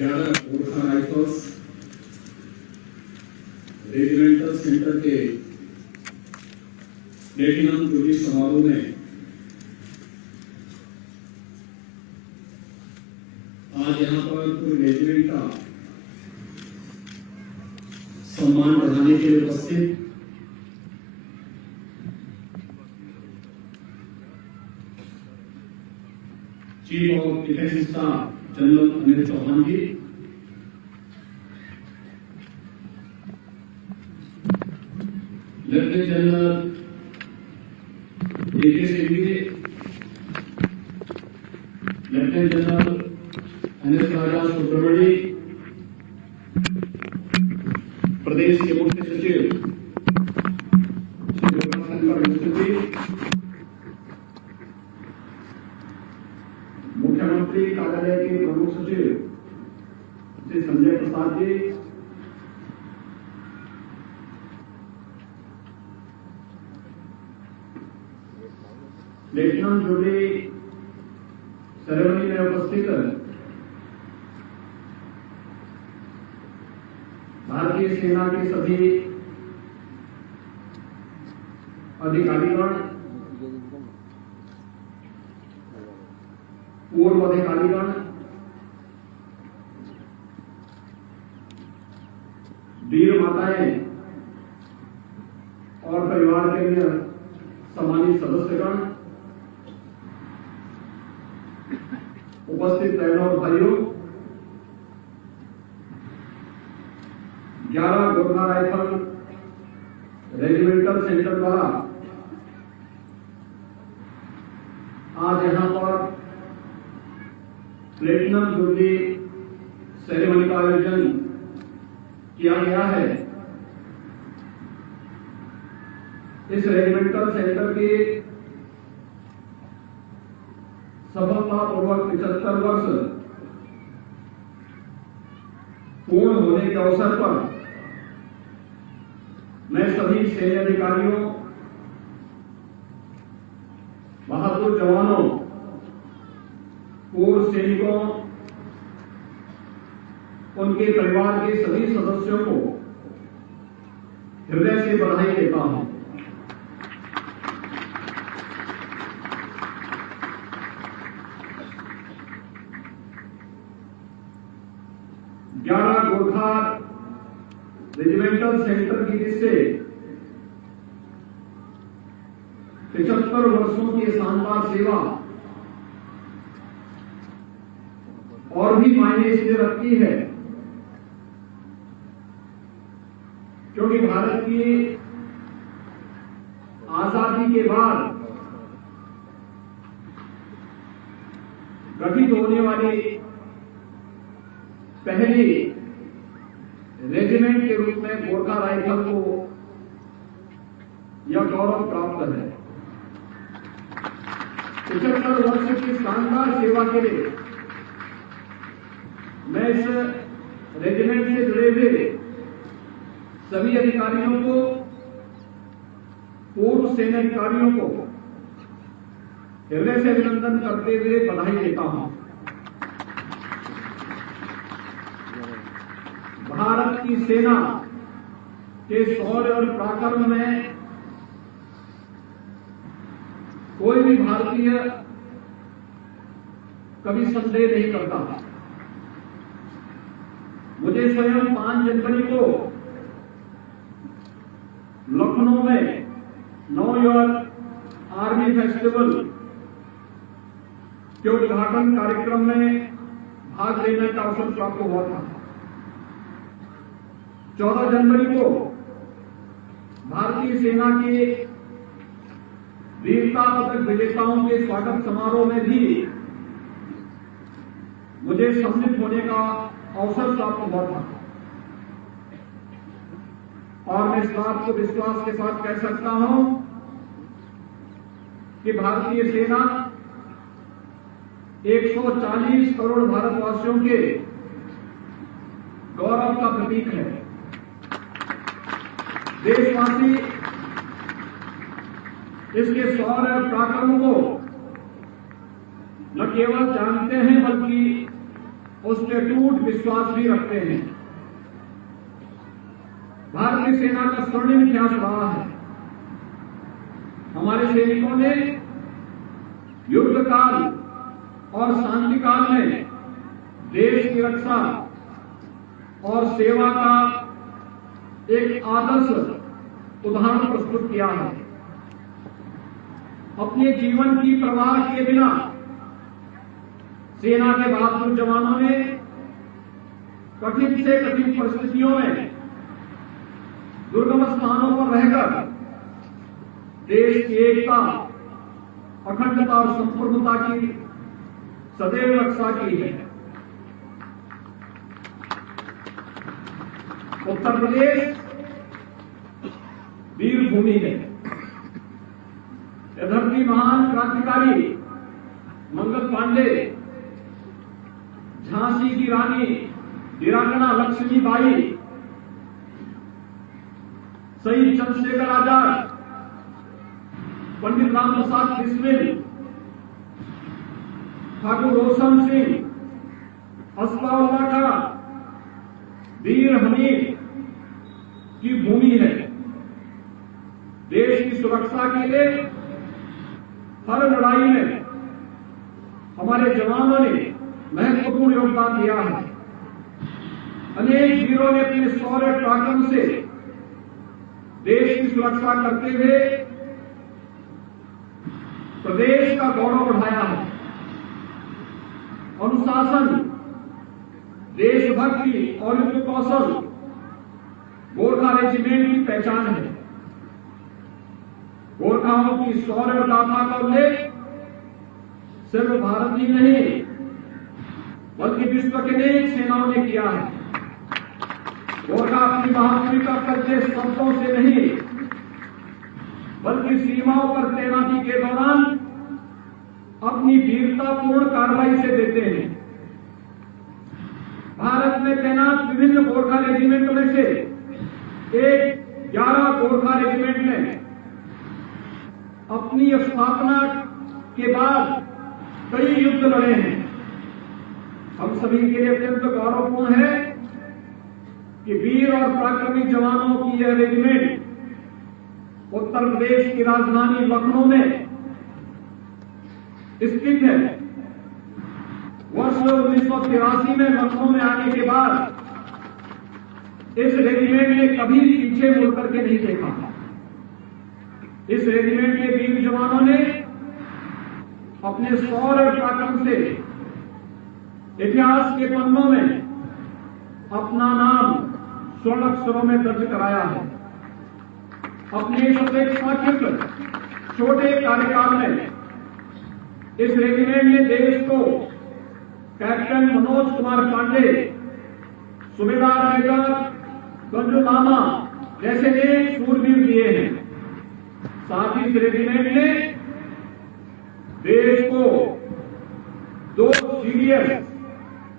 11 Gorkha rifles regimental centre के platinum jubilee समारोह में आज यहाँ पर पूरे रेजिमेंट का सम्मान बढ़ाने के लिए उपस्थित chief of defence staff general Anil Chauhan ji, lieutenant general AK Singhvi, lieutenant general NS Raja Subramani, प्रदेश के मुख्य सचिव श्री शंकर मिश्र जी, मुख्यमंत्री कार्यालय के प्रमुख सचिव Shri Sanjay Prasad ji, platinum jubilee ceremony में उपस्थित भारतीय सेना के सभी अधिकारीगण, पूर्व अधिकारीगण, वीर माताएं और परिवार के लिए सम्मानित सदस्यगण, उपस्थित बहनों और भाइयों, 11 गोरखा राइफल रेजिमेंटल सेंटर द्वारा आज यहां पर प्लेटिनम जुबली सेरेमनी का आयोजन किया गया है। इस रेजिमेंटल सेंटर की सफलतापूर्वक 75 वर्ष पूर्ण होने के अवसर पर मैं सभी सैन्य अधिकारियों, बहादुर जवानों, पूर्व सैनिकों, उनके परिवार के सभी सदस्यों को हृदय से बधाई देता हूं। गोरखा रेजिमेंटल सेंटर की से 75 वर्षों की शानदार सेवा और भी मायने इसलिए रखती है क्योंकि भारत की आजादी के बाद गठित होने वाली पहली रेजिमेंट के रूप में गोरखा राइफल को यह गौरव प्राप्त है। 75 वर्ष की शानदार सेवा के लिए मैं इस रेजिमेंट से जुड़े हुए सभी अधिकारियों को, पूर्व सैन्य अधिकारियों को हृदय से अभिनंदन करते हुए बधाई देता हूं। भारत की सेना के शौर्य और पराक्रम में कोई भी भारतीय कभी संदेह नहीं करता। मुझे स्वयं 5 जनवरी को लखनऊ में नो ईयर आर्मी फेस्टिवल के उद्घाटन कार्यक्रम में भाग लेने का अवसर प्राप्त हुआ था। 14 जनवरी को भारतीय सेना के वीरता पदक विजेताओं के स्वागत समारोह में भी मुझे सम्मिलित होने का अवसर प्राप्त हुआ था और मैं इस बात को विश्वास के साथ कह सकता हूं कि भारतीय सेना 140 करोड़ भारतवासियों के गौरव का प्रतीक है। देशवासी इसके शौर्य और पराक्रम को न केवल जानते हैं बल्कि उसमें अटूट विश्वास भी रखते हैं। भारतीय सेना का स्वर्णिम इतिहास रहा है। हमारे सैनिकों ने युद्ध काल और शांति काल में देश की रक्षा और सेवा का एक आदर्श उदाहरण प्रस्तुत किया है। अपने जीवन की परवाह किए बिना सेना के बहादुर जवानों ने कठिन से कठिन परिस्थितियों में दुर्गम स्थानों पर रहकर देश की एकता, अखंडता और संपूर्णता की सदैव रक्षा की है। उत्तर प्रदेश वीर भूमि है। यह धरती महान क्रांतिकारी मंगल पांडे, झांसी की रानी वीरांगना लक्ष्मीबाई, शहीद चंद्रशेखर आजाद, पंडित राम प्रसाद बिस्मिल, ठाकुर रोशन सिंह, असफाउल्लाह खां, वीर हमीद की भूमि है। देश की सुरक्षा के लिए हर लड़ाई में हमारे जवानों ने महत्वपूर्ण योगदान दिया है। अनेक वीरों ने अपने शौर्य पराक्रम से देश की सुरक्षा करते हुए प्रदेश का गौरव बढ़ाया है। अनुशासन, देशभक्ति और युद्ध कौशल गोरखा रेजिमेंट की पहचान है। गोरखाओं की शौर्य गाथा का उल्लेख सिर्फ भारत ही नहीं बल्कि विश्व के अनेक सेनाओं ने किया है। गोरखा अपनी बहादुरी का परिचय शब्दों से नहीं बल्कि सीमाओं पर तैनाती के दौरान अपनी वीरतापूर्ण कार्रवाई से देते हैं। भारत में तैनात विभिन्न गोरखा रेजिमेंट में से 11 गोरखा रेजिमेंट ने अपनी स्थापना के बाद कई युद्ध लड़े हैं। हम सभी के लिए अत्यंत गौरवपूर्ण है कि वीर और पराक्रमी जवानों की यह रेजिमेंट उत्तर प्रदेश की राजधानी लखनऊ में स्थित है। वर्ष 1983 में लखनऊ में आने के बाद इस रेजिमेंट ने कभी पीछे मुड़ करके नहीं देखा। इस रेजिमेंट के वीर जवानों ने अपने शौर्य पराक्रम से इतिहास के पन्नों में अपना नाम स्वर्ण अक्षरों में दर्ज कराया है। अपने इस अपेक्षाकृत छोटे कार्यकाल में इस रेजिमेंट ने देश को कैप्टन मनोज कुमार पांडे, सूबेदार मेजर गंजू लामा जैसे अनेक शूरवीर दिए हैं। साथ ही इस रेजिमेंट ने देश को 2 सीडीएस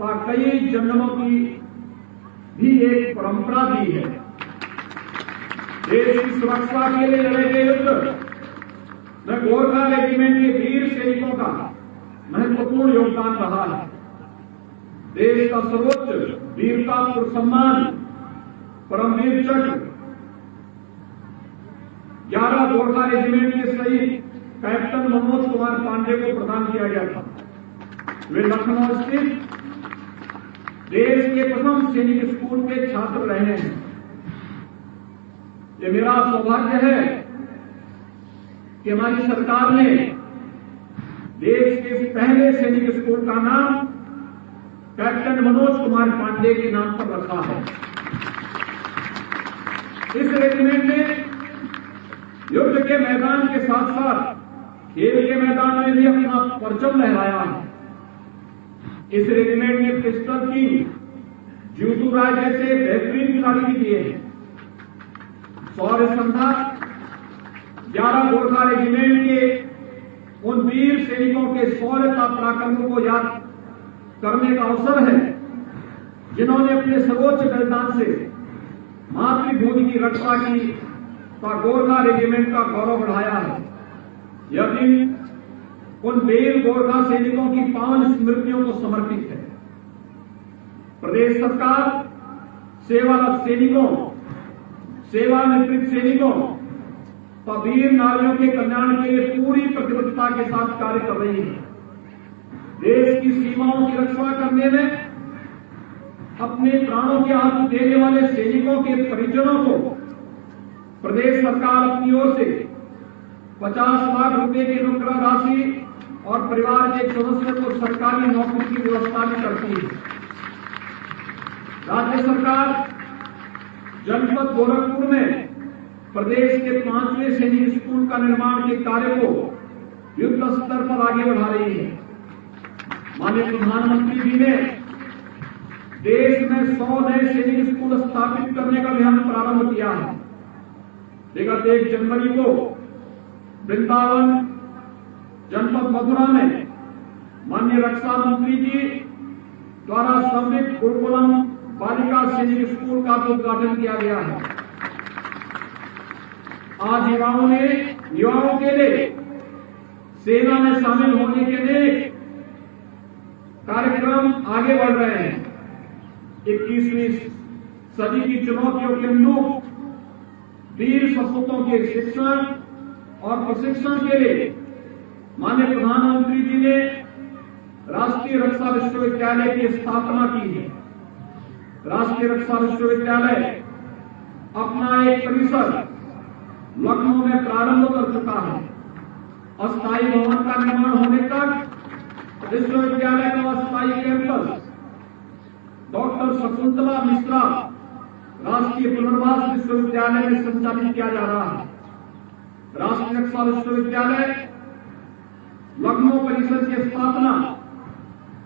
का कई जन्मों की भी एक परंपरा दी है। देश की सुरक्षा के लिए लड़े गए युद्ध में गोरखा रेजिमेंट के वीर सैनिकों का महत्वपूर्ण योगदान रहा है। देश का सर्वोच्च वीरता और सम्मान परमवीर चक्र 11 गोरखा रेजिमेंट के शहीद कैप्टन मनोज कुमार पांडे को प्रदान किया गया था। वे लखनऊ स्थित देश के प्रथम सैनिक स्कूल के छात्र रहे हैं। ये मेरा सौभाग्य है कि हमारी सरकार ने देश के पहले सैनिक स्कूल का नाम कैप्टन मनोज कुमार पांडे के नाम पर रखा है। इस रेजिमेंट ने युद्ध के मैदान के साथ साथ खेल के मैदान में भी अपना परचम लहराया है। इस रेजिमेंट ने पिस्टल किंग, जूतू राय जैसे बेहतरीन खिलाड़ी भी दिए हैं। शौर्य संधा 11 गोरखा रेजिमेंट के उन वीर सैनिकों के शौर्य का पराक्रम को याद करने का अवसर है जिन्होंने अपने सर्वोच्च बलिदान से मातृभूमि की रक्षा की का गोरखा रेजिमेंट का गौरव बढ़ाया है। यह दिन उन वीर गोरखा सैनिकों की पावन स्मृतियों को समर्पित है। प्रदेश सरकार सेवारत सैनिकों, सेवानिवृत्त सैनिकों और वीर नारियों के कल्याण के लिए पूरी प्रतिबद्धता के साथ कार्य कर रही है। देश की सीमाओं की रक्षा करने में अपने प्राणों की आहुति देने वाले सैनिकों के परिजनों को प्रदेश सरकार अपनी ओर से 50 लाख रुपए की अनुग्रह राशि और परिवार के एक सदस्य को सरकारी नौकरी की व्यवस्था भी करती है। राज्य सरकार जनपद गोरखपुर में प्रदेश के 5वें सैनिक स्कूल का निर्माण के कार्य को युद्ध स्तर पर आगे बढ़ा रही है। माननीय प्रधानमंत्री जी ने देश में 100 नए सैनिक स्कूल स्थापित करने का अभियान प्रारंभ किया है। विगत 1 जनवरी को वृंदावन जनपद मथुरा में माननीय रक्षा मंत्री जी द्वारा समृद्ध गुरुकुलम बालिका सैनिक स्कूल का उद्घाटन किया गया है। आज युवाओं के लिए सेना में शामिल होने के लिए कार्यक्रम आगे बढ़ रहे हैं। 21वीं सदी की चुनौतियों के अनुरूप वीर सपूतों के शिक्षण और प्रशिक्षण के लिए माननीय प्रधानमंत्री जी ने राष्ट्रीय रक्षा विश्वविद्यालय की स्थापना की है। राष्ट्रीय रक्षा विश्वविद्यालय अपना एक परिसर लखनऊ में प्रारंभ कर चुका है। अस्थायी भवन का निर्माण होने तक विश्वविद्यालय का अस्थायी कैंपस डॉक्टर शकुंतला मिश्रा राष्ट्रीय पुनर्वास विश्वविद्यालय में संचालित किया जा रहा है। राष्ट्रीय रक्षा विश्वविद्यालय लखनऊ परिसर की स्थापना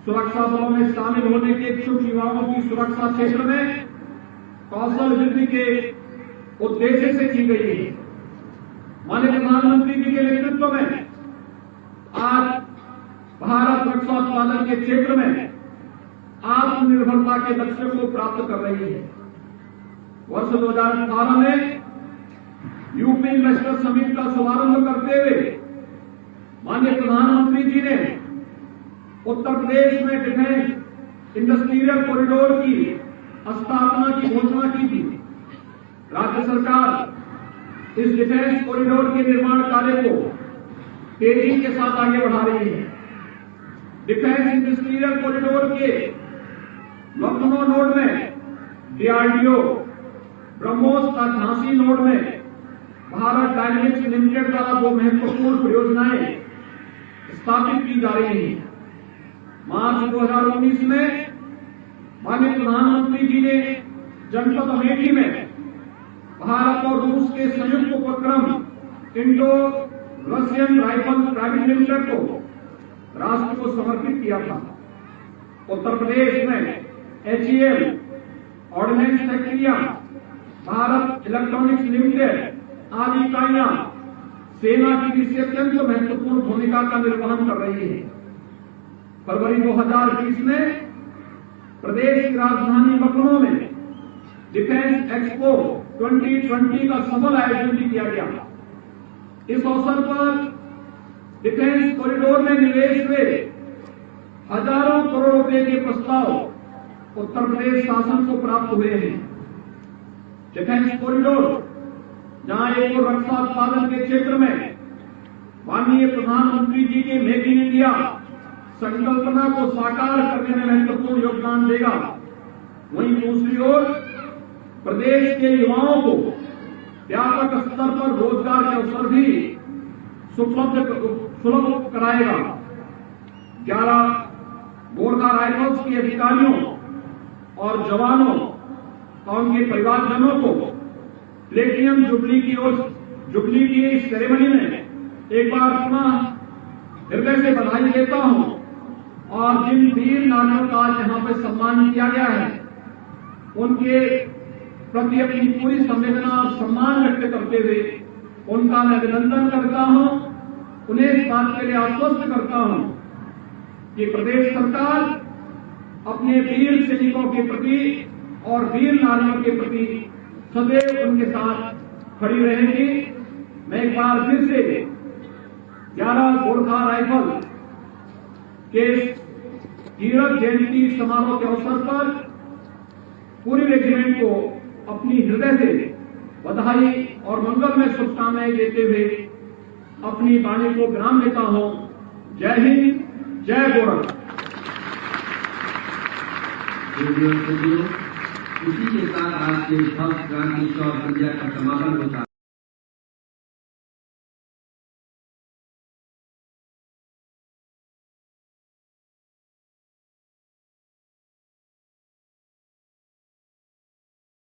सुरक्षा बलों में शामिल होने के इच्छुक युवाओं की सुरक्षा क्षेत्र में कौशल वृद्धि के उद्देश्य से की गई है। माननीय प्रधानमंत्री जी के नेतृत्व में आज भारत रक्षा उत्पादन के क्षेत्र में आत्मनिर्भरता के लक्ष्य को प्राप्त कर रही है। वर्ष 2018 में यूपी इन्वेस्टर समिट का शुभारंभ करते हुए माननीय प्रधानमंत्री जी ने उत्तर प्रदेश में डिफेंस इंडस्ट्रियल कॉरिडोर की स्थापना की घोषणा की थी। राज्य सरकार इस डिफेंस कॉरिडोर के निर्माण कार्य को तेजी के साथ आगे बढ़ा रही है। डिफेंस इंडस्ट्रियल कॉरिडोर के लखनऊ नोड में डीआरडीओ, ब्रह्मोस का झांसी नोड में भारत डायनेमिक्स लिमिटेड द्वारा 2 महत्वपूर्ण परियोजनाएं स्थापित की जा रही हैं। मार्च 2019 में माननीय प्रधानमंत्री जी ने जनपद अमेठी में भारत और रूस के संयुक्त उपक्रम Indo Russian rifle private limited को राष्ट्र को समर्पित किया था। उत्तर प्रदेश में HEL ऑर्डिनेंस फैक्ट्रियां, भारत इलेक्ट्रॉनिक्स लिमिटेड आदि इकाइयां सेना की दृष्टि से अत्यंत महत्वपूर्ण भूमिका का निर्वहन कर रही है। फरवरी 2020 में प्रदेश की राजधानी लखनऊ में डिफेंस एक्सपो 2020 का सफल आयोजन भी किया गया। इस अवसर पर डिफेंस कॉरिडोर में निवेश हुए हजारों करोड़ रुपए के प्रस्ताव उत्तर प्रदेश शासन को प्राप्त हुए हैं। डिफेंस कॉरिडोर जहां एक और रक्षा उत्पादन के क्षेत्र में माननीय प्रधानमंत्री जी के मेक इन इंडिया संकल्पना को साकार करने में महत्वपूर्ण योगदान देगा, वहीं दूसरी ओर प्रदेश के युवाओं को व्यापक स्तर पर रोजगार के अवसर भी सुलभ कराएगा। 11 गोरखा राइफल्स के अधिकारियों और जवानों और उनके परिवारजनों को प्लेटिनम जुबली की इस सेरेमनी में एक बार पुनः हृदय से बधाई देता हूं और जिन वीर नारियों का आज यहां पर सम्मान किया गया है उनके प्रति अपनी पूरी संवेदना और सम्मान व्यक्त करते हुए उनका मैं अभिनंदन करता हूं। उन्हें इस बात के लिए आश्वस्त करता हूं कि प्रदेश सरकार अपने वीर सैनिकों के प्रति और वीर नारियों के प्रति सदैव उनके साथ खड़ी रहेगी। मैं एक बार फिर से 11 गोरखा राइफल के हीरक जयंती समारोह के अवसर पर पूरी रेजिमेंट को अपनी हृदय से बधाई और मंगलमय शुभकामनाएं देते हुए अपनी वाणी को विराम देता हूं। जय हिंद, जय गौरव। इसी के साथ आज के भव्य क्रांति शौर्य संध्या का समापन होता है।